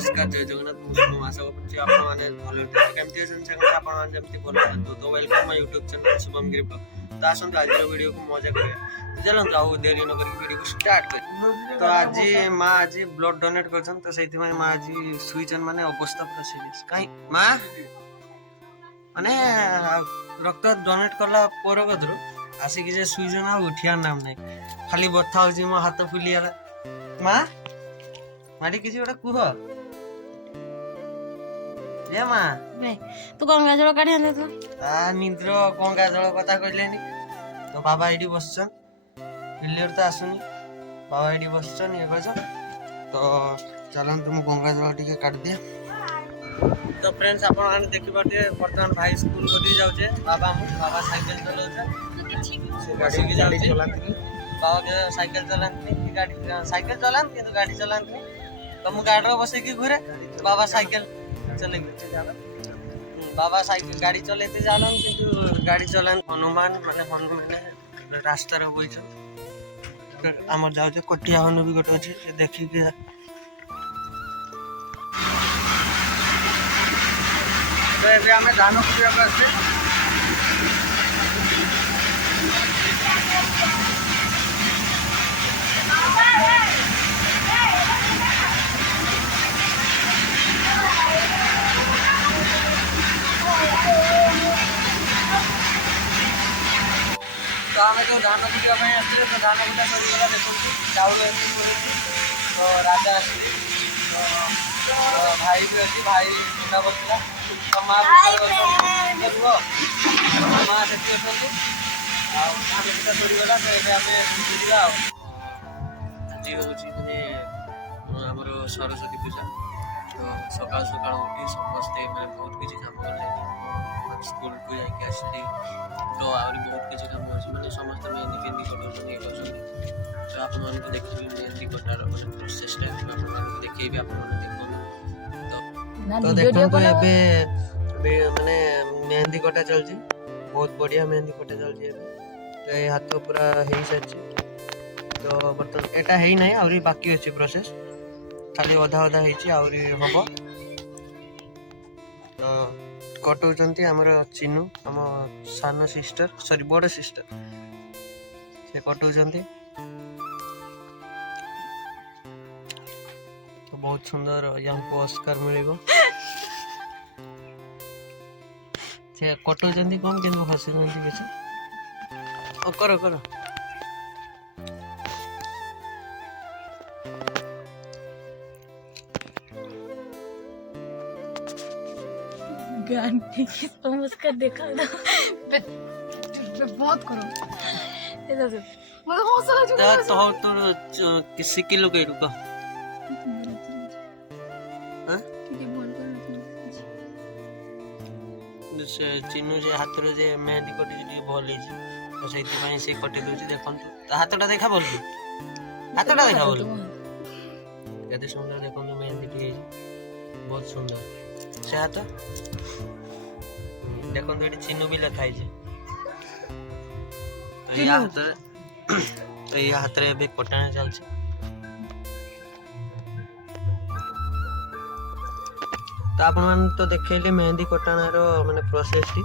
नमस्कार जय जगन्नाथ मुझे आशा करछि आपण माने भलो केमति अछन से आपण माने जेमति बोल तो welcome my YouTube channel Shubham Giri blog. तो आसन आज वीडियो को मजा करिया चलन जाऊ देरी न करके वीडियो को स्टार्ट कर। तो आज मां आज ब्लड डोनेट करछन तो सेति में मां आज सुइचन माने अवस्था पूरा सीरियस काई मां माने रक्त डोनेट करला पर गदरो आसी कि जे सुइचन आ उठिया नाम नै खाली बथा होजी मो हाथ फुली गेला मां मारी किसी गोटे कुह ये मां बे तू गंगा जल काढी आने तू आ निद्र गंगा जल कथा कहलेनी तो बाबा एडी बसछन क्लियर तो आसुनी बाबा एडी बसछन ये कहछन तो चलन तुम गंगा जल टिके काट दिया। तो फ्रेंड्स आपण आने देखि बाटे वर्तमान भाई स्कूल कदी जाउछे बाबा साइकिल चलाउछे से गाड़ी चलाती बाबा के साइकिल चलाती गाड़ी चलाती तो मु गाड़ी बसे की घुरे बाबा साइकिल चले बाबा साइकिल गाड़ी चलेते जालन किंतु गाड़ी चलान हनुमान माने रास्ता रे बइछ हमर जाउ जे कोटिया हनु भी गोटे अछि से देखि के तो एबे हमें धान कुटिया पर से तो हमें जो धान कुटिया में आसले तो धान कुटा सरी गला देखो चाउल तो राजा आसले तो भाई भी अच्छी भाई सुना बसला तो मां देखो मां सेठी अछंती आ धान कुटा सरी गला तो एबे हमें सुजिला जी होची ने हमरो सरस्वती पूजा तो सकाल सकाल उठी समस्ते माने बहुत किछि काम करले स्कूल को जाके आसली तो आउरी बहुत किछि काम होछि माने समस्त मेहंदी कटौनी करछन तो आपण मन को देखि मेहंदी कटार माने प्रोसेस टा आपण मन को देखि भी आपण मन देखो तो देखो तो एबे माने मेहंदी कटा चल छी बहुत बढ़िया मेहंदी कटा चल छी तो ए हाथ पूरा हेई सछि तो बर्तन एटा हेई नै आउरी बाकी अछि प्रोसेस खाली आधा आधा हेई छी आउरी हबो तो कटौचंती हमर चिन्नू हम सान सिस्टर सॉरी बड़ सिस्टर से कटौचंती तो बहुत सुंदर यहाँ ऑस्कर मिलेगो से कटौचंती कौन केन हसी नंती किछ ओ करो करो गान देखी समझकर देखा ना बहुत करो ऐसा से मतलब हौसला जो तो किसी किलो के रुका हां से चिन्नू जे हाथ रो जे मेहंदी कटी जे भल हे तो सेति पई से कटी दोची देखन तो हाथटा देखा बोल हाथटा देखा बोल केते सुंदर देखन मेहंदी टी बहुत सुंदर से हाथ देखो तो चिन्नू भी लिखाई छे तो ये हाथ रे बे कटाने चल छे तो आपण मान तो देखैले मेहंदी कटाना रो माने प्रोसेस थी